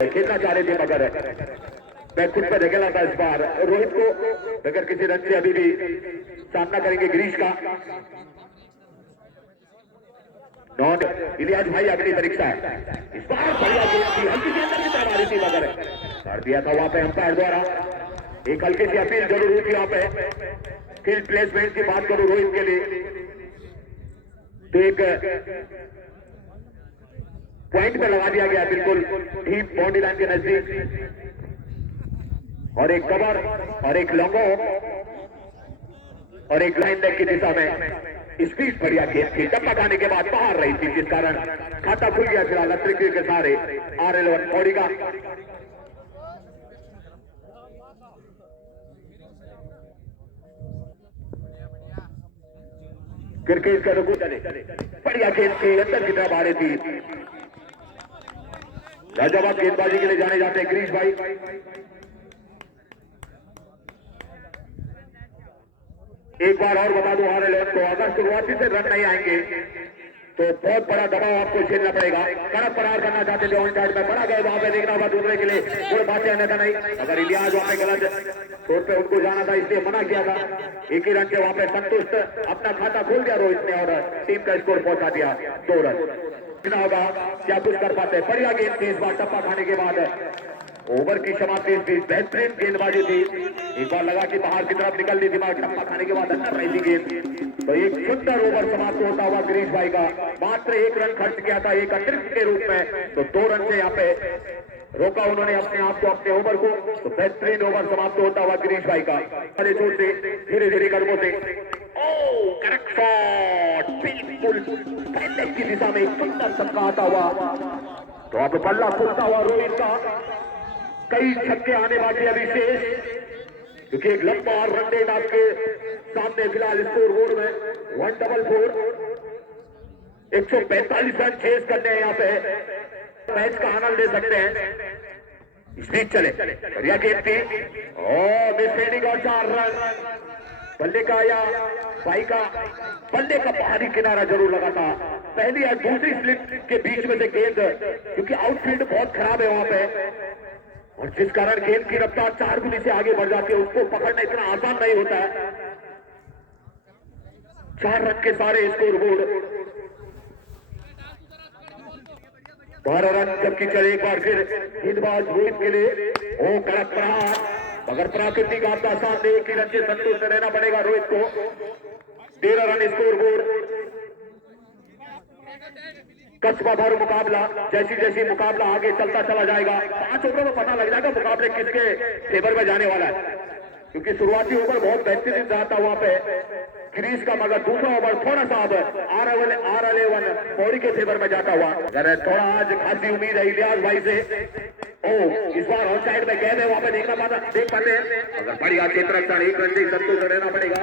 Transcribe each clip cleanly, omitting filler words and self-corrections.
खेलना चाह रहे थे मगर मैं खुद पर अकेला था इस बार। रोहित को बगैर किसी रन से अभी भी सामना करेंगे गिरीश का। नॉन इलियास भाई अगली परीक्षा है इस बार। बढ़िया गेंद थी, हल्की सी अंदर की तरफ आ रही थी मगर कर दिया था वहां पे अंपायर द्वारा। एक हल्की सी अपील जरूर हुई थी वहां पे। फील्ड प्लेसमेंट की बात करूं रोहित के लिए तो एक पॉइंट पे लगा दिया गया बिल्कुल डीप बाउंड्री लाइन के नजदीक, और एक कवर और एक लॉन्गो और एक लाइन लेग की दिशा में स्पीड बढ़िया गेंद थी। टप्पा खाने के बाद बाहर रही थी जिस कारण खाता खुल गया फिलहाल अतिरिक्त के सारे RL1 पौड़ी का। क्रिकेट का रुकू चले बढ़िया गेंद थी, अंदर की तरफ आ रही थी। लाजवाब गेंदबाजी के लिए जाने जाते हैं गिरीश भाई। एक बार और बता दूं RL1 को अगर शुरुआती से रन नहीं आएंगे तो बहुत बड़ा दबाव आपको झेलना पड़ेगा। कड़क प्रहार करना चाहते थे ऑन साइड में, बड़ा गए वहां पे देखना होगा दूसरे के लिए कोई बातें आने का नहीं। अगर इलियास वहां पे गलत छोर पे उनको जाना था इसलिए मना किया था। एक ही रन से वहां पे संतुष्ट अपना खाता खोल दिया रोहित ने और टीम का स्कोर पहुंचा दिया 2 रन। होगा क्या कुछ कर पाते हैं। बढ़िया गेंद थी इस बार टप्पा खाने के बाद। ओवर की समाप्ति थी, बेहतरीन गेंदबाजी थी। एक बार लगा कि बाहर की तरफ निकल ली थी मगर टप्पा खाने के बाद अंदर रही थी गेंद। तो एक सुंदर ओवर समाप्त होता हुआ गिरीश भाई का। मात्र 1 रन खर्च किया था एक अतिरिक्त के रूप में, तो 2 रन से यहाँ पे रोका उन्होंने अपने आप को अपने ओवर को। तो बेहतरीन ओवर समाप्त होता हुआ गिरीश भाई का। छोड़ से धीरे धीरे कदमों से करेक्ट शॉट बिल्कुल पहले की दिशा में एक सुंदर छक्का आता हुआ। तो अब बल्ला खुलता हुआ रोहित का। कई छक्के आने बाकी अभी शेष, क्योंकि एक लंबा रन रेट आपके सामने फिलहाल स्कोर बोर्ड में 144 145 रन चेस करने हैं। यहाँ पे मैच का आनंद ले सकते हैं। स्पीड चले बढ़िया गेंद थी और मिस और 4 रन। बल्ले का या भाई का बल्ले का बाहरी किनारा जरूर लगा था। पहली या दूसरी स्लिप के बीच में से गेंद, क्योंकि आउटफील्ड बहुत खराब है वहां पे और जिस कारण गेंद की रफ्तार 4 गुनी से आगे बढ़ जाती है, उसको पकड़ना इतना आसान नहीं होता है। 4 रन के सारे स्कोर बोर्ड 12 रन जबकि चले। एक बार फिर गेंदबाज रोहित के लिए ओ कड़क प्रहार, मगर प्राकृतिक आपदा सामने एक ही रन से संतुष्ट रहना पड़ेगा रोहित को। 13 रन स्कोर बोर्ड। कस्बा भर मुकाबला, जैसी जैसी मुकाबला आगे चलता चला जाएगा 5 ओवरों में पता लग जाएगा मुकाबले किसके फेवर में जाने वाला है। क्योंकि शुरुआती ओवर बहुत बेहतरीन रहा था वहां पे गिरीश का, मगर दूसरा ओवर थोड़ा सा अब RL1 पौड़ी के फेवर में जाता हुआ। अगर थोड़ा आज खासी उम्मीद है इलियास भाई से। इस बार ऑन साइड में गए वहां पे देख पाते हैं। अगर बढ़िया क्षेत्ररक्षण 1 रन से संतुष्ट रहना पड़ेगा।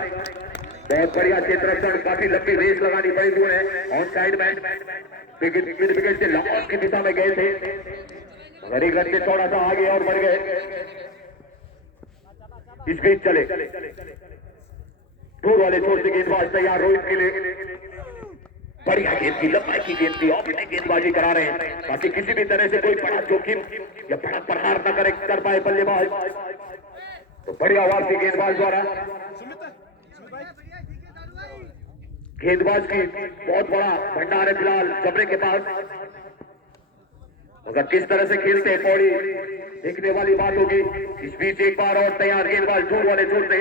बहुत बढ़िया क्षेत्ररक्षण, काफी लंबी रेस लगानी पड़ी उन्हें ऑन साइड में। विकेट से लॉन्ग की दिशा में गए थे मगर 1 रन से थोड़ा सा आगे और बढ़ गए। इस बीच चले दूर वाले छोर से गेंदबाज तैयार रोहित के लिए। बढ़िया गेंद की लंबाई की गेंद थी, ऑफ लाइन गेंदबाजी करा रहे हैं ताकि किसी भी तरह से कोई बड़ा जोखिम या बड़ा प्रहार न कर पाए बल्लेबाज। तो बढ़िया वापसी गेंदबाज द्वारा। गेंदबाज की बहुत बड़ा भंडार है फिलहाल जबरे के पास, मगर किस तरह से खेलते हैं पौड़ी देखने वाली बात होगी। इस बीच एक बार और तैयार गेंदबाज दूर वाले छोर से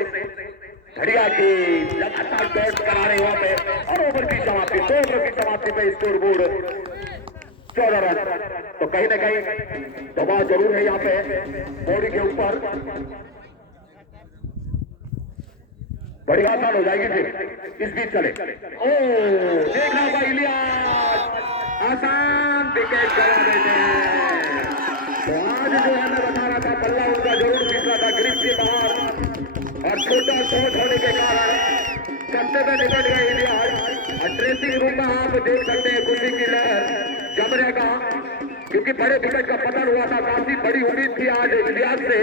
बढ़िया की लगातार डॉट करा रहे वहां पे और ओवर की समाप्ति 2 ओवर की समाप्ति पे स्कोर बोर्ड 14 रन। तो कहीं ना कहीं दबाव जरूर है यहाँ पे पौड़ी के ऊपर। बड़ी आसान हो जाएगी फिर। इस बीच चले देखना होगा इलियास आसान विकेट करा देते हैं। तो आज जो है मैं बता रहा था बल्ला उनका जरूर फिसला था ग्रिप के बाहर और छोटा शॉट होने के कारण करते हुए निकल गए इलियास। और ड्रेसिंग रूम में आप देख सकते हैं खुशी की लहर जमने का, क्योंकि बड़े विकेट का पतन हुआ था। काफी बड़ी उम्मीद थी आज इलियास से,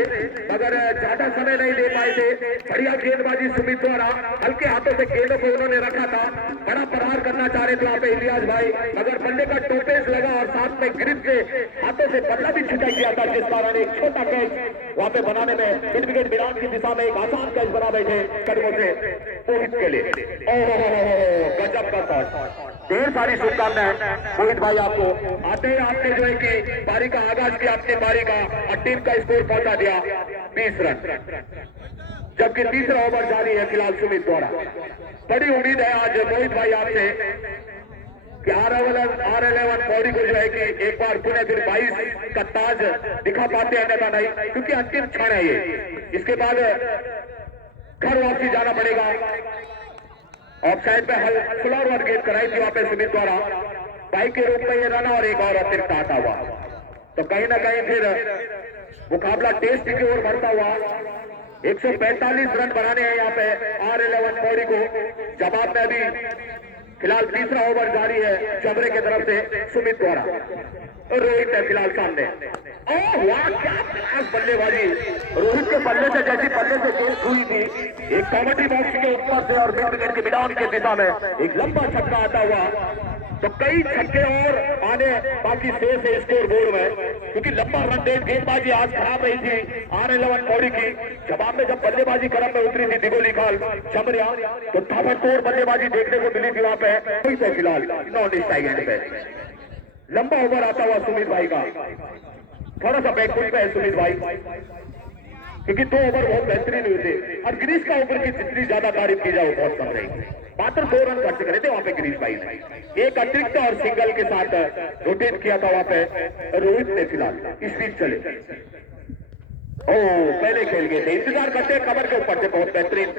मगर ज्यादा समय नहीं दे पाए थे। बढ़िया गेंदबाजी सुमित द्वारा, हल्के हाथों से गेंदों को उन्होंने रखा था। बड़ा प्रहार करना चाह रहे थे वहाँ पे इलियास भाई, मगर बल्ले का टोपेज लगा और साथ में ग्रिप से हाथों से बल्ला भी छिटक गया था, जिस कारण एक छोटा कैच वहाँ पे बनाने में मिड विकेट मैदान की दिशा में एक आसान कैच बना बैठे कदमों से मोहित के लिए। ओह गजब का शॉट, ढेर सारी शुभकामनाएं मोहित भाई आपको। आते ही आपने जो है कि पारी का आगाज किया, अपने पारी का और टीम का स्कोर पहुंचा दिया 20 रन, जबकि तीसरा ओवर जारी है फिलहाल सुमित द्वारा। बड़ी उम्मीद है आज मोहित भाई आपसे कि R11 पौड़ी को जो है कि एक बार पुनः फिर 22 का ताज दिखा पाते हैं, अन्यथा नहीं, क्योंकि अंतिम क्षण है ये। इसके बाद घर वापसी जाना पड़ेगा। ऑफ साइड पे फ्लोर ओवर गेंद कराई थी वहां पे सुमित द्वारा, बाइक के रूप में ये रन और एक और अतिरिक्त आता हुआ, तो कहीं ना कहीं फिर मुकाबला टेस्ट की ओर बढ़ता हुआ। 145 रन बनाने हैं यहाँ पे R11 पौड़ी को। जवाब में अभी फिलहाल तीसरा ओवर जारी है चमरे की तरफ से सुमित द्वारा। रोहित है फिलहाल सामने। वाह क्या बल्लेबाजी, रोहित के बल्ले से जैसी बल्ले से गेंद हुई थी, एक कॉमेडी बॉक्स के ऊपर से और मिड विकेट के मैदान की दिशा में एक लंबा छक्का आता हुआ, तो कई छक्के और आने बाकी शेष है स्कोर बोर्ड में, क्योंकि लंबा रन रेट गेंदबाजी आज खराब रही थी R11 पौड़ी की। जवाब में जब बल्लेबाजी क्रम में उतरी थी दिगोली खाल चमरिया, तो ताबड़तोड़ बल्लेबाजी देखने को मिली थी वहां पे। फिलहाल नॉन स्ट्राइक पे लंबा ओवर आता हुआ सुमित भाई का, थोड़ा सा बैकफुट पे है सुमित भाई, क्योंकि 2 ओवर बहुत बेहतरीन हुए थे और गिरीश का ओवर की जितनी ज्यादा तारीफ की जाए बहुत कम रही। मात्र 2 रन खर्च करे थे वहां पे गिरीश भाई ने, एक अतिरिक्त और सिंगल के साथ रोटेट किया था वहां पे रोहित ने। फिलहाल इस बीच चले, पहले खेल गए थे, इंतजार करते कवर के ऊपर से बहुत बेहतरीन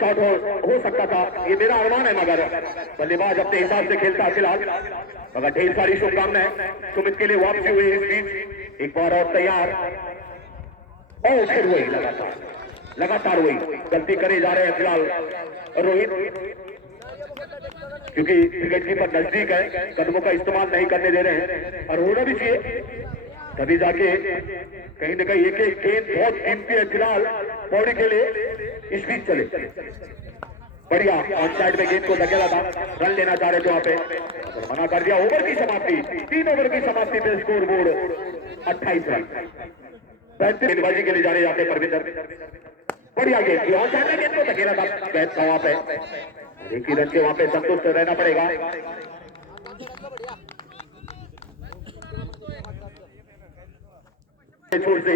शॉट हो सकता था, ये मेरा अनुमान है, मगर बल्लेबाज अपने हिसाब से खेलता है फिलहाल। मगर ढेर सारी शुभकामनाएं सुमित के लिए वापसी हुई इस बीच, एक बार और तैयार, फिर वही लगातार वही गलती करे जा रहे हैं फिलहाल रोहित, क्योंकि विकेट कीपर नजदीक है, कदमों का इस्तेमाल नहीं करने दे रहे हैं, और होना भी चाहिए, तभी जाके कहीं ना कहीं एक एक गेंद बहुत कीमती है फिलहाल पौड़ी के लिए। इस बीच चले, बढ़िया ऑन साइड में गेंद को धकेला था, रन लेना चाह रहे थे वहां पे, मना कर दिया। ओवर की समाप्ति, 3 ओवर की समाप्ति पे स्कोर बोर्ड 28 रन। गेंदबाजी के लिए जाने जाते परविंदर, बढ़िया गेंद ऑन साइड में गेंद को धकेला था, कैच था वहां पे, एक ही रन के वहां पे संतुष्ट रहना पड़ेगा। छोर से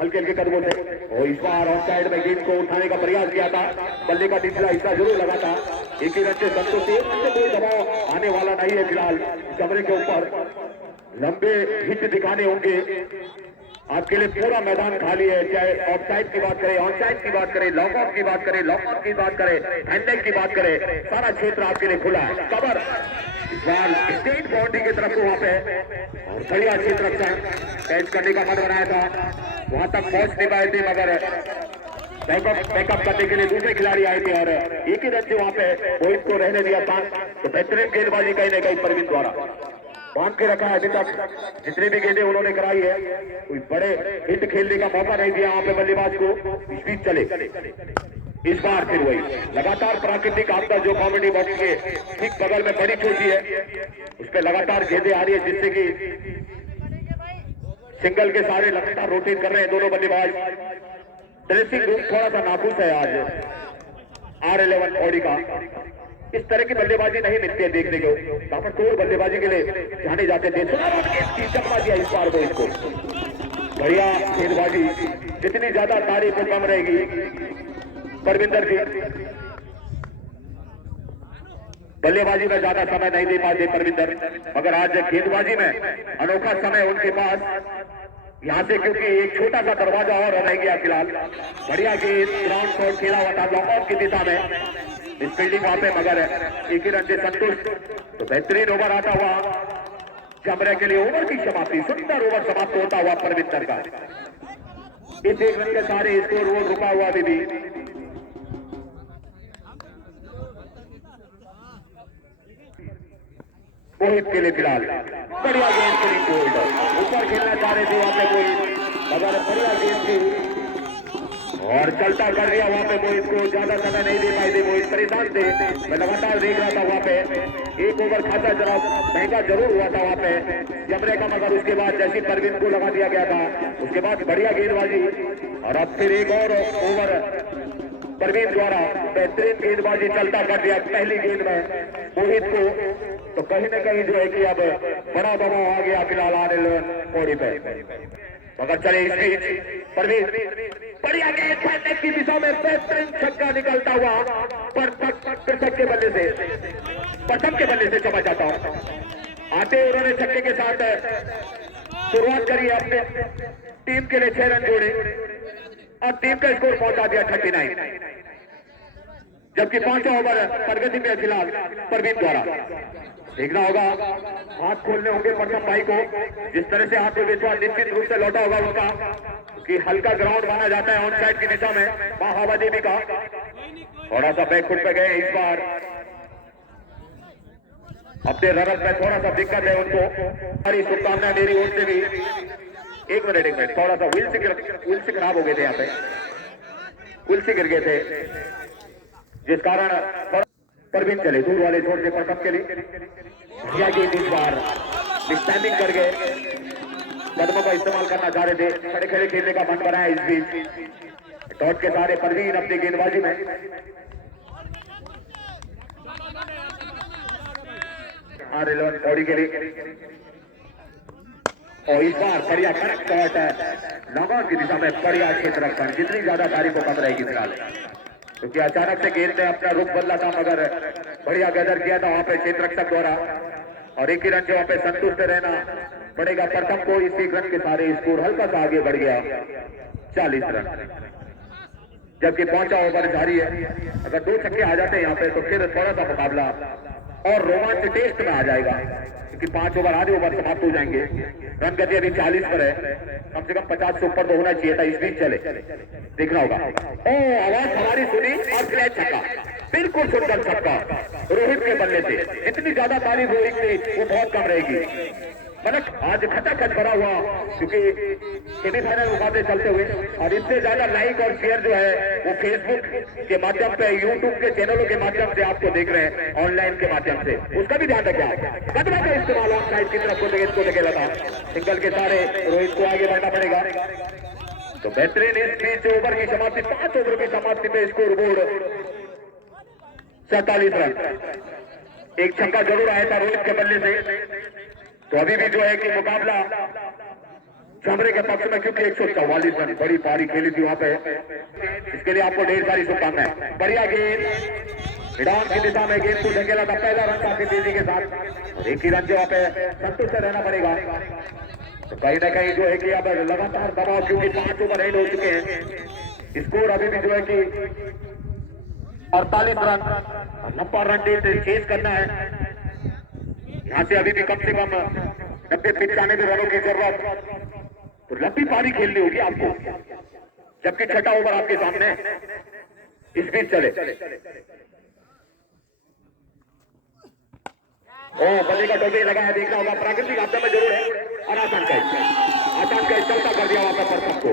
हल्के हल्के कदमों से, और इस बार ऑन साइड में गेंद को उठाने का प्रयास किया था, बल्ले का निचला हिस्सा जरूर लगा था, एक ही रन से संतुष्टि, कोई दबाव आने वाला नहीं है फिलहाल चमरे के ऊपर। लंबे हिट दिखाने होंगे आपके लिए, पूरा मैदान खाली है, चाहे ऑफ साइड की बात करें, ऑन साइड की बात करें, लॉक ऑफ की बात करें, लॉक ऑफ की बात करें, हैंडल की बात करें, सारा क्षेत्र आपके लिए खुला है। कवर स्टेट बाउंड्री की तरफ वहां पे, और बढ़िया क्षेत्र कैच करने का मन बनाया था, वहां तक पहुंच नहीं पाए थे, मगर बैकअप करने के लिए दूसरे खिलाड़ी आए थे और एक ही रन से वहां पे रोहित को रहने दिया था। तो बेहतरीन गेंदबाजी कहीं ना कहीं परवीन द्वारा बांध के रखा है, अभी तक जितनी भी गेंदें उन्होंने कराई है, कोई बड़े हिट खेलने का मौका नहीं दिया वहां पे बल्लेबाज को। इस बीच चले, इस बार फिर वही लगातार प्राकृतिक आपदा जो कॉमेडी बॉक्स के ठीक बगल में बड़ी छोटी है, उस पर लगातार गेंदें आ रही है, जिससे कि सिंगल के सारे लगातार रोटेट कर रहे हैं दोनों बल्लेबाज। ड्रेसिंग रूम थोड़ा सा नाखुश है आज R11 पौड़ी का, इस तरह की बल्लेबाजी नहीं मिलती है देखने को, ताबड़तोड़ बल्लेबाजी के लिए जाने जाते थे। चकमा दिया इस बार को, इसको बढ़िया गेंदबाजी, जितनी ज्यादा तारीफ कम रहेगी परविंदर की। बल्लेबाजी में ज्यादा समय नहीं दे पाते परविंदर, मगर आज गेंदबाजी में अनोखा समय उनके पास यहाँ से, क्योंकि एक छोटा सा दरवाजा और रह गया फिलहाल। बढ़िया गेंद ग्राउंड शॉट खेला हुआ था लॉन्ग ऑफ की दिशा में, इस फील्डिंग वहां पे, मगर एक ही रन से संतुष्ट। तो बेहतरीन ओवर आता हुआ चमरे के लिए, ओवर की समाप्ति, सुंदर ओवर समाप्त होता हुआ परविंदर का। इस एक रन के सारे स्कोर वो रुका हुआ भी मोहित के लिए फिलहाल। बढ़िया गेंद के लिए ऊपर खेलना चाह रहे थे वहां पे, कोई मगर बढ़िया गेंद थी और चलता कर दिया वहां पे मोहित को, ज्यादा समय नहीं दे पाए थे मोहित, परेशान थे। मैं लगातार देख रहा था वहां पे एक ओवर खासा जरा महंगा जरूर हुआ था वहां पे जमरे का, मगर उसके बाद जैसी परवीन को लगा दिया गया था उसके बाद बढ़िया गेंदबाजी और अब फिर एक और ओवर परवीन द्वारा बेहतरीन गेंदबाजी चलता कर दिया पहली गेंद में मोहित को। तो कहीं ना कहीं जो है कि अब बड़ा दबाव आ गया फिलहाल आने पौड़ी पे, मगर चले इस बीच परवीन बढ़िया गेंद फेंकने की दिशा में बेहतरीन छक्का निकलता हुआ पर के बल्ले से प्रथम के बल्ले से चला जाता हूं। आते उन्होंने छक्के के साथ शुरुआत करी, अपने टीम के लिए 6 रन जोड़े और टीम का स्कोर पहुंचा दिया 39, जबकि 5वां ओवर प्रगति में फिलहाल परवीन द्वारा। देखना होगा हाथ खोलने होंगे प्रथम भाई को, जिस तरह से आत्मविश्वास निश्चित रूप से लौटा होगा उनका कि हल्का ग्राउंड माना जाता है ऑन साइड की दिशा में महावा देवी का। थोड़ा सा बैकफुट पे गए इस बार, अपने रनअप में थोड़ा सा दिक्कत है उनको। हमारी शुभकामनाएं मेरी ओर से भी। एक मिनट थोड़ा सा व्हील से खराब हो गए थे, यहाँ पे व्हील से गिर गए थे, जिस कारण परवीन चले दूर वाले छोर से प्रथम के लिए इस बार स्टैंडिंग कर गए, कदमों का इस्तेमाल करना चाह रहे थे, खड़े खड़े खेलने का मन बनाया इस बीच। टॉस के सारे परवीन अपनी गेंदबाजी में बॉडी के लिए, और इस बार बढ़िया कड़क शॉट है लॉन्ग की दिशा में, बढ़िया क्षेत्र रक्षण, जितनी ज्यादा तारीफ को कम रहेगी फिलहाल, क्योंकि अचानक से गेंद ने अपना रुख बदला था, मगर बढ़िया गदर किया था वहां पे क्षेत्र रक्षक द्वारा, और एक ही रन से वहां पे संतुष्ट रहना पड़ेगा प्रथम को। इस एक रन के सारे स्कोर हल्का सा आगे बढ़ गया 40 रन, जबकि 5वां ओवर जारी है। अगर 2 छक्के आ जाते हैं यहाँ पे तो फिर थोड़ा सा मुकाबला और रोमांच टेस्ट में आ जाएगा, क्योंकि 5 ओवर आधे ओवर समाप्त हो जाएंगे। रन गति अभी 40 पर है, कम से कम 50 से ऊपर तो होना चाहिए था। इस बीच चले देखना होगा, ओ आवाज हमारी सुनी और फ्लैट छक्का, बिल्कुल सुंदर छक्का रोहित के बल्ले से। इतनी ज्यादा तारीफ रोहित की वो बहुत कम रहेगी। मतलब आज खचाखच भरा हुआ, क्योंकि सेमीफाइनल मुकाबले चलते हुए, और इससे ज्यादा लाइक और शेयर जो है वो फेसबुक के माध्यम पे, यूट्यूब के चैनलों के माध्यम से आपको देख रहे हैं, ऑनलाइन के माध्यम से, उसका भी ध्यान रखें आप। कदम का इस्तेमाल ऑन साइड की तरफ को लेके लगा, सिंगल के सारे रोहित को आगे बढ़ना पड़ेगा। तो बेहतरीन इस बीच ओवर की समाप्ति, 5 ओवर की समाप्ति पे स्कोर बोर्ड 47 रन। एक छक्का जरूर आया था रोहित के बल्ले से। तो अभी भी जो है कि मुकाबला जमरे के पक्ष में, क्योंकि 144 रन बड़ी पारी खेली थी वहां पे, इसके लिए आपको ढेर सारी शुभकामनाएं। बढ़िया गेंद मिडान की दिशा में, गेंद को ढकेला था, पहला रन काफी तेजी के साथ, एक ही रन जो वहां पे संतुष्ट रहना पड़ेगा। तो कहीं ना कहीं जो है कि अब लगातार दबाव, क्योंकि 5 ओवर एंड हो चुके हैं, स्कोर अभी भी जो है कि 48 रन, 90 रन चेज करना है। यहाँ से अभी भी कम से कम 90-95 रनों की जरूरत, तो लंबी पारी खेलनी होगी आपको, जबकि 6वां ओवर आपके सामने। इस बीच चले बल्ले का टोपी लगाया, देखना होगा प्राकृतिक आपदा में जरूर है, और आसान कैच चलता कर दिया वहां पर प्रथम को।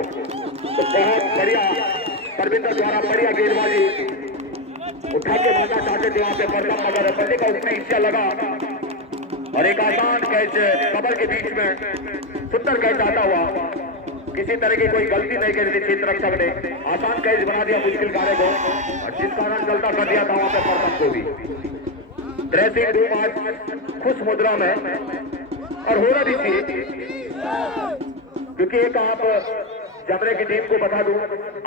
तो बहुत बढ़िया परविंदर द्वारा बढ़िया गेंदबाजी उठा के मारना चाहते थे वहां पे प्रथम, मगर बल्ले का उसमें हिस्सा लगा और एक आसान कैच कवर के बीच में, सुंदर कैच आता हुआ, किसी तरह की कोई गलती नहीं करी थी क्षेत्र रक्षक ने, आसान कैच बना दिया मुश्किल कार्य को, और जिस कारण चलता कर दिया था वहां पे प्रथम को भी। ड्रेसिंग रूम आज खुश मुद्रा में, और होना भी चाहिए, क्योंकि एक आप जमरे की टीम को बता दूं,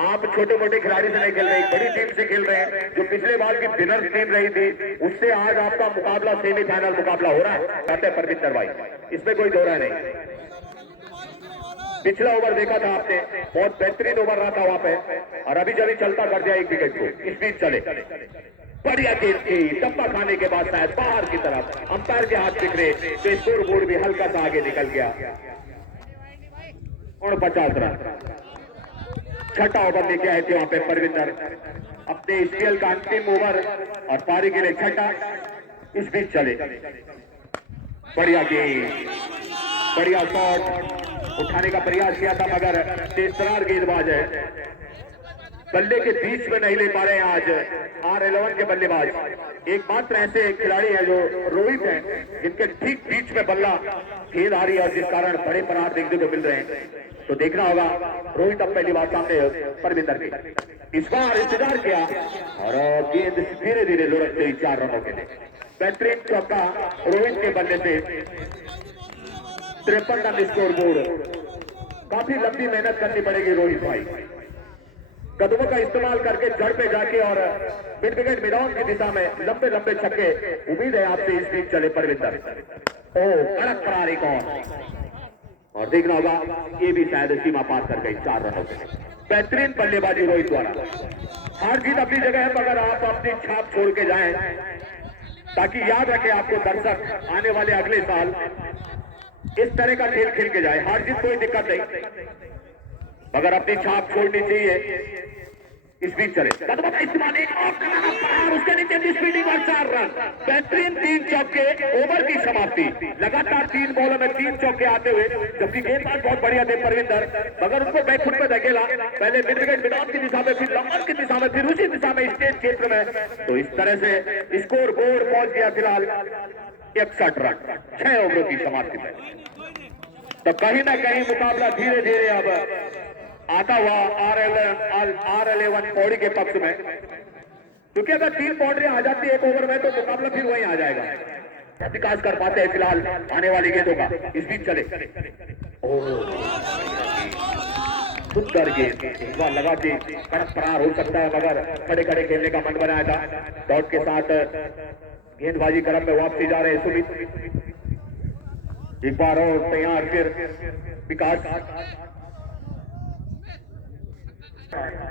आप छोटे मोटे खिलाड़ी से नहीं खेल रहे, एक बड़ी टीम से खेल रहे हैं, जो पिछले बार की विनर टीम रही थी, उससे आज आपका मुकाबला सेमीफाइनल मुकाबला हो रहा है, कहते हैं परमिंदर भाई, इसमें कोई दो राय नहीं। पिछला ओवर देखा था आपने, बहुत बेहतरीन ओवर रहा था वहां पे, और अभी जब चलता कर दिया एक विकेट को। इस बीच चले बढ़िया गेंद की, डब्बा खाने के बाद शायद बाहर की तरफ अंपायर के हाथ बिखरे, तो स्कोर बोर्ड भी हल्का सा आगे निकल गया, और 50 रन। 6वां ओवर लेके आए थे वहां पे परविंदर, अपने स्केल का अंतिम ओवर, और पारी के लिए 6वां। इस बीच चले बढ़िया गेंद, बढ़िया शॉट, उठाने का प्रयास किया था मगर तेज-तर्रार गेंदबाज है, बल्ले के बीच में नहीं ले पा रहे हैं आज R11 के बल्लेबाज। एकमात्र ऐसे खिलाड़ी हैं जो रोहित हैं, जिनके ठीक बीच में बल्ला गेंद आ रही है और जिस कारण बड़े प्रहार देखने को मिल रहे हैं। तो देखना होगा रोहित अब पहली बार सामने परविंदर की इस बार इंतजार किया और गेंद धीरे धीरे लुढ़क गई 4 रनों के लिए। बेहतरीन चौका रोहित के बल्ले से 53 रन स्कोर बोर्ड। काफी लंबी मेहनत करनी पड़ेगी रोहित भाई, कदमों का इस्तेमाल करके जड़ पे जाके और मिड विकेट मिडाउन की दिशा में लंबे लंबे छक्के। उम्मीद है आपसे इस बीच चले परविंदर। ओ कड़क करारी कौन, और देखना होगा ये भी शायद सीमा पार कर गई 4 रनों से। बेहतरीन बल्लेबाजी रोहित द्वारा। हार जीत अपनी जगह है मगर आप अपनी छाप छोड़ के जाएं ताकि याद रखें आपको दर्शक आने वाले अगले साल इस तरह का खेल खेल के जाए। हार जीत कोई दिक्कत नहीं मगर अपनी छाप छोड़नी चाहिए। इस बीच चले कदमों का इस्तेमाल, एक और उसके नीचे फील्डिंग और 4 रन। बेहतरीन 3 चौके, ओवर की समाप्ति। लगातार 3 बॉलों में 3 चौके आते हुए, जबकि गेंदबाज बहुत बढ़िया थे परविंदर, मगर उनको बैकफुट पे धकेला। पहले मिड विकेट मिडाउन की दिशा में, फिर लंबन की दिशा में, फिर उसी दिशा में स्टेज क्षेत्र में। तो इस तरह से स्कोर बोर्ड पहुंच गया फिलहाल 61 रन 6 ओवरों की समाप्ति में। तो कहीं ना कहीं मुकाबला धीरे धीरे अब आता हुआ R11 पौड़ी के पक्ष में, क्योंकि अगर 3 बाउंड्री आ जाती है 1 ओवर में तो मुकाबला फिर वहीं आ जाएगा। विकास कर पाते हैं फिलहाल आने वाली गेंदों का। इस बीच चले सुंदर गेंद, इस बार लगा कि कड़क प्रहार हो सकता है मगर खड़े खड़े खेलने का मन बनाया था। डॉट के साथ गेंदबाजी क्रम में वापसी जा रहे हैं सुमित। एक बार और तैयार, फिर विकास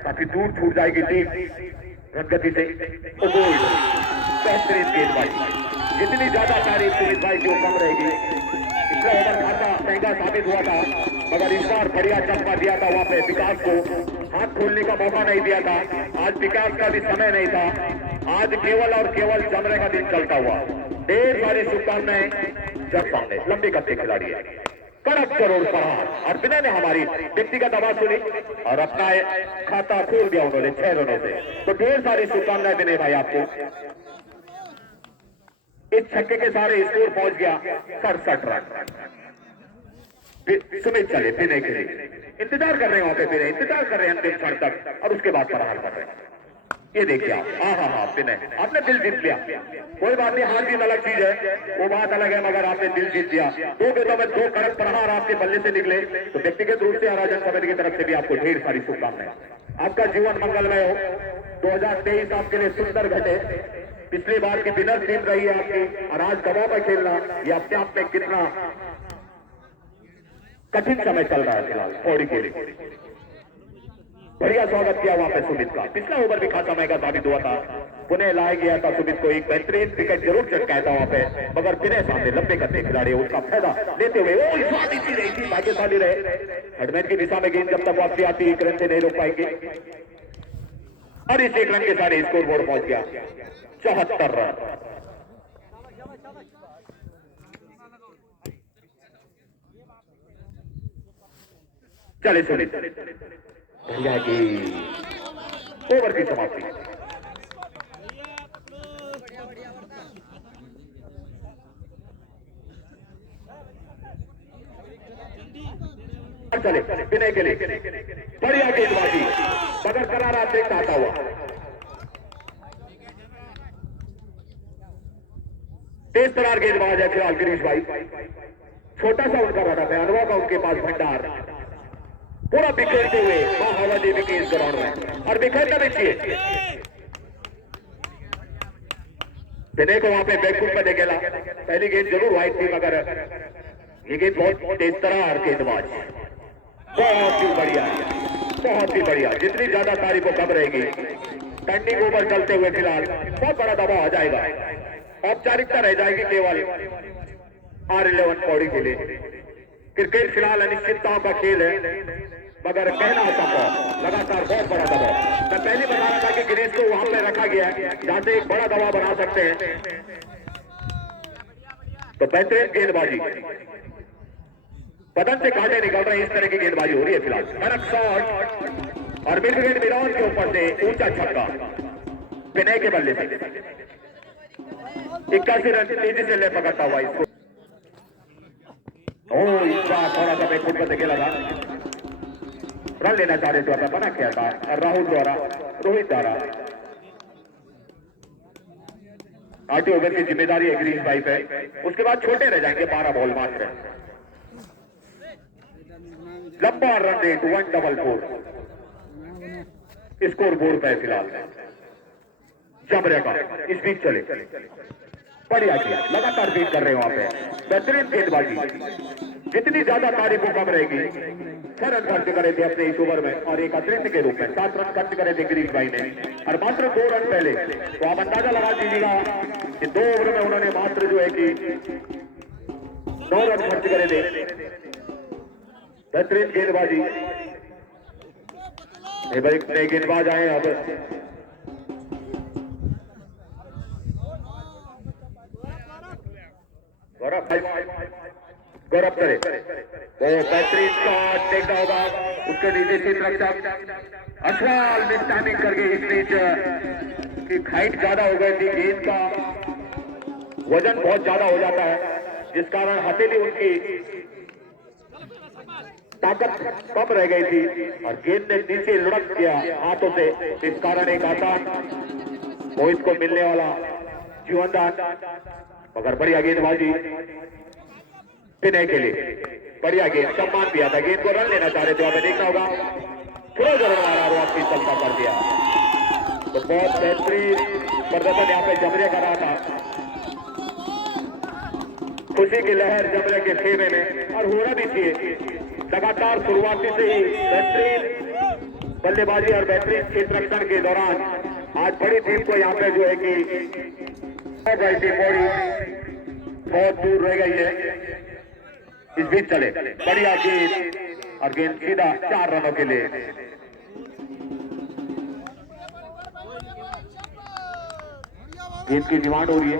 काफी दूर छूट जाएगी टीम रनगति से। बेहतरीन गेंदबाजी, जितनी ज्यादा तारीफ सुमित भाई की कम रहेगी। पिछला ओवर खासा महंगा साबित हुआ था मगर इस बार बढ़िया चक्का दिया था वहां पे विकास को, हाथ खोलने का मौका नहीं दिया था। आज विकास का भी समय नहीं था, आज केवल और केवल जमरे का दिन चलता हुआ। ढेर सारी शुभकामनाएं जब सामने लंबे कत्ते खिलाड़ी है। कड़क जरूर प्रहार और विनय ने हमारी व्यक्तिगत आवाज सुनी और अपना खाता खोल दिया उन्होंने 6 रनों से। तो ढेर सारी शुभकामनाएं विनय भाई आपको। इस छक्के के सारे स्कोर पहुंच गया 67 रन। सुमित चले विनय के लिए, इंतजार कर रहे हैं वहां पे, विनय इंतजार कर रहे हैं अंतिम क्षण तक और उसके बाद प्रहार कर रहे हैं। ये देखिए आप, हाँ विनय आपने दिल जीत लिया। कोई बात नहीं, हार जीत अलग चीज है, वो बात अलग है, मगर आपने दिल जीत लिया। 2 गेंदों में 2 कड़क प्रहार आपके बल्ले से निकले। तो व्यक्तिगत रूप से आयोजन समिति की तरफ से भी आपको ढेर सारी शुभकामनाएं। आपका जीवन मंगलमय हो, 2023 आपके लिए सुंदर घटे। पिछली बार की विनर टीम रही है आपकी और आज दबाव में खेलना ये अपने आप में कितना कठिन समय चल रहा है फिलहाल पौड़ी के लिए। बढ़िया स्वागत किया वहां पे सुमित का। पिछला ओवर भी खासा महंगा साबित हुआ था, पुणे लाया गया था सुमित को। एक बेहतरीन विकेट जरूर चटकाया था वहां पे, मगर विनय सामने लंबे कत्ते खिलाड़ी उसका फायदा लेते हुए वो इसी रही थी, भाग्यशाली रहे। हेडमैन की दिशा में गेंद जब तक वापसी आती 1 रन से नहीं रोक पाएंगे और इस 1 रन के सारे स्कोर बोर्ड पहुंच गया 74 रन। चले सुमित भैया की ओवर की समाप्ति। चले विनय के लिए बढ़िया गेंदबाजी मगर करारा देखता आता हुआ। तेज तरार गेंदबाज है फिलहाल गिरीश भाई। छोटा सा उनका रन है, अनुभव का उनके पास भंडार, पूरा बिखेरते हुए मां हवा देवी के इस ग्राउंड में और बिखेरना भी चाहिए। विनय को वहां पे बैकफुट पे निकला। पहली गेंद जरूर वाइड थी मगर ये गेंद बहुत तेज तरार गेंदबाज, बहुत ही बढ़िया, बहुत ही बढ़िया। जितनी ज्यादा तारीफों कम रहेगी। टर्निंग ओवर चलते हुए फिलहाल बहुत बड़ा दबाव आ जाएगा, औपचारिकता रह जाएगी केवल R11 पौड़ी के लिए। क्रिकेट फिलहाल अनिश्चितताओं का खेल है मगर कहना संभव, लगातार बहुत बड़ा दबाव। मैं पहले बता रहा था कि गिरीश को वहां पे रखा गया जहां से एक बड़ा दबाव बना सकते हैं। तो बेहतरीन गेंदबाजी बदन से कांटे निकल रहे हैं, इस तरह की गेंदबाजी हो रही है फिलहाल। कड़क शॉट और मिड विकेट मिरान के ऊपर से ऊंचा छक्का विनय के बल्ले से 81 रन तेजी से ले पकड़ता हुआ इसको। इस बार थोड़ा सा मैं फुट कर खेला था, रन लेना चाह रहे थे, बना किया था राहुल द्वारा, रोहित द्वारा। 8 ओवर की जिम्मेदारी है ग्रीन भाई पे, उसके बाद छोटे रह जाएंगे 12 बॉल मात्र। लंबा रन रेट 144 स्कोर बोर्ड पे फिलहाल जमरे का। इस बीच चले बढ़िया किया, लगातार बीट कर रहे हो वहां पे, बेहतरीन गेंदबाजी। जितनी ज्यादा तारीफों कम रहेगी। 6 रन खर्च करे थे अपने इस ओवर में और एक अतिरिक्त के रूप में 7 रन खर्च करे थे गिरीश भाई ने, और मात्र 2 रन पहले। तो आप अंदाजा लगा दीजिएगा कि 2 ओवर में उन्होंने मात्र जो है कि 9 रन खर्च करे थे। बेहतरीन गेंदबाजी। भाई नए गेंदबाज आए अब, गौरव करे वो बेहतरीन शॉट देखना होगा, उसके नीचे तीन रक्षक अशवाल मिस टाइमिंग करके इस बीच की हाइट ज्यादा हो गई थी, गेंद का वजन बहुत ज्यादा हो जाता है, जिस कारण हथेली उनकी ताकत कम रह गई थी और गेंद ने नीचे लुढ़क गया हाथों से, इस कारण एक आसान मोहित को मिलने वाला जीवनदान। मगर बढ़िया गेंदबाजी विनय के लिए, बढ़िया गेंद, सम्मान दिया था, गेंद को रन लेना चाह रहे थे, हमें देखना होगा थोड़ा जरूर मारा और वापसी चलता कर दिया। तो बहुत बेहतरीन प्रदर्शन यहाँ पे जमरे का रहा था, खुशी की लहर जमरे के खेमे में, और होना भी चाहिए। लगातार शुरुआती से ही बेहतरीन बल्लेबाजी और बेहतरीन क्षेत्र रक्षण के दौरान आज बड़ी टीम को यहाँ पे जो है कि बहुत दूर रह गई है। इस बीच चले बढ़िया गेंद और गेंद सीधा 4 रनों के लिए। गेंद की डिमांड हो रही है,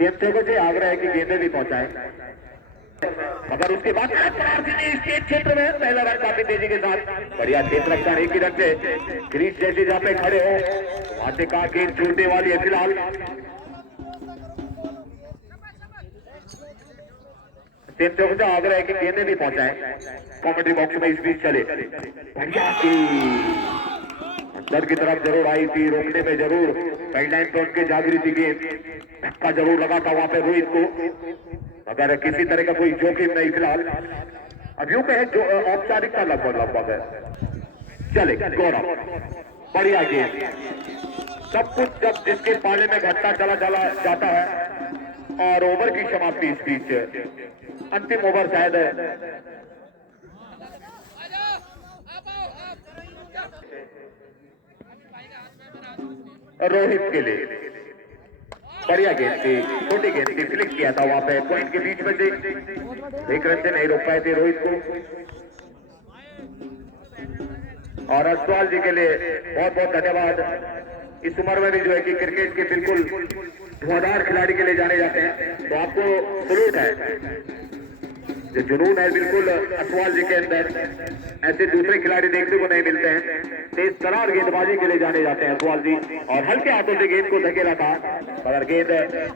सेवकों से आग्रह है कि गेंदें भी पहुंचाए, मगर उसके बाद इस क्षेत्र में पहला रन काफी तेजी के साथ बढ़िया क्षेत्र रक्षण, एक ही रन से ग्रीस जैसे जहां पे खड़े हो वहां से कहा गेंद छूटने वाली है फिलहाल। सेवकों से आग्रह है कि गेंदें भी पहुंचाए कमेंट्री बॉक्स में। इस बीच चले बढ़िया की अंदर की तरफ जरूर आई थी, रोकने में जरूर गाइडलाइन पे उनके जागृति गेंद, धक्का जरूर लगा था वहां पे रोहित को, मगर किसी तरह का कोई जोखिम नहीं फिलहाल। अब यूं कहे जो औपचारिकता लगभग है। चले गौरव, बढ़िया गेंद, सब कुछ जब जिसके पाले में घटता चला जाता है और ओवर की समाप्ति इस बीच अंतिम ओवर शायद रोहित के लिए। बढ़िया गेंद थी, छोटी गेंद थी, फ्लिक किया था वहां पे पॉइंट के बीच में से, एक रन से नहीं रोक पाए थे रोहित को। और अश्वाल जी के लिए बहुत बहुत धन्यवाद। इस उम्र में भी जो है कि क्रिकेट के बिल्कुल धुआंधार खिलाड़ी के लिए जाने जाते हैं, तो आपको सलूट है, जो जुनून है बिल्कुल अश्वाल जी के अंदर, ऐसे दूसरे खिलाड़ी देखने को नहीं मिलते हैं। तेज तरार गेंदबाजी के लिए जाने जाते हैं अश्वाल जी, और हल्के हाथों से गेंद को धकेला था, मगर गेंद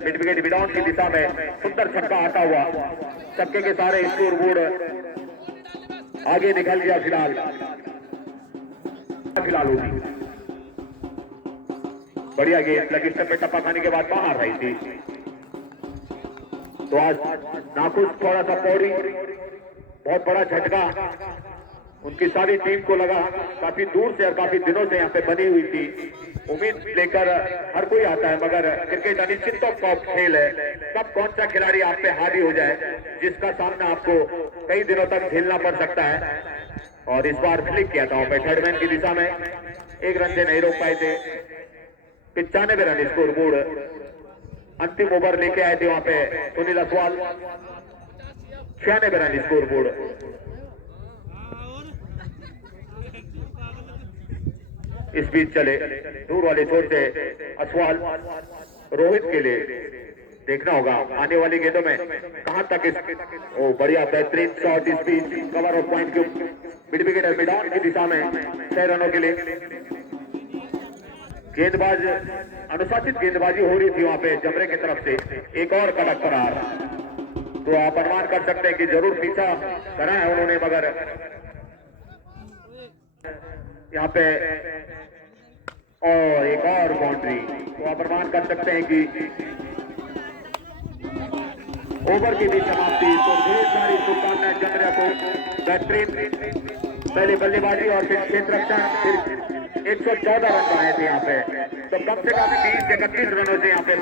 मिड विकेट विडाउन की दिशा में सुंदर छक्का आता हुआ छक्के के सारे स्कोर बोर्ड आगे निकल गया फिलहाल होगी। बढ़िया गेंद लगी, स्टंप में टप्पा खाने के बाद बाहर रही थी, तो आज नाखुश थोड़ा सा पौड़ी, बहुत बड़ा झटका उनकी सारी टीम को लगा। काफी दूर से और काफी दिनों से यहाँ पे बनी हुई थी, उम्मीद लेकर हर कोई आता है, मगर क्रिकेट अनिश्चितों का खेल है, कब कौन सा खिलाड़ी आप पे हावी हो जाए जिसका सामना आपको कई दिनों तक झेलना पड़ सकता है। और इस बार फ्लिक किया था वहां पे थर्डमैन की दिशा में, एक रन से नहीं रोक पाए थे। 95 रन स्कोर बोर्ड, अंतिम ओवर लेके आए थे वहां पे सुनील अश्वाल, 96 रन स्कोर बोर्ड। इस बीच चले दूर वाले छोर से अश्वाल रोहित के लिए, देखना होगा आने वाली गेंदों में कहां तक ओ बढ़िया बेहतरीन shot speed cover of point के मिड विकेट मिड ऑन की दिशा में 6 रनों के लिए गेंदबाज अनुशासित गेंदबाजी हो रही थी वहां पे जमरे की तरफ से। एक और कड़क करार, तो आप अनुमान कर सकते हैं कि जरूर पीछा करा है उन्होंने, मगर यहाँ पे और एक और बाउंड्री, तो आप अनुमान कर सकते हैं कि ओवर की भी समाप्ति। तो ढेर सारी शुभकामनाएं जमरिया को, बेहतरीन पहले बल्लेबाजी और फिर क्षेत्र रक्षण, फिर 114 रन आए थे यहाँ पे, तो कम से कम 30 से 31 रनों से यहाँ पे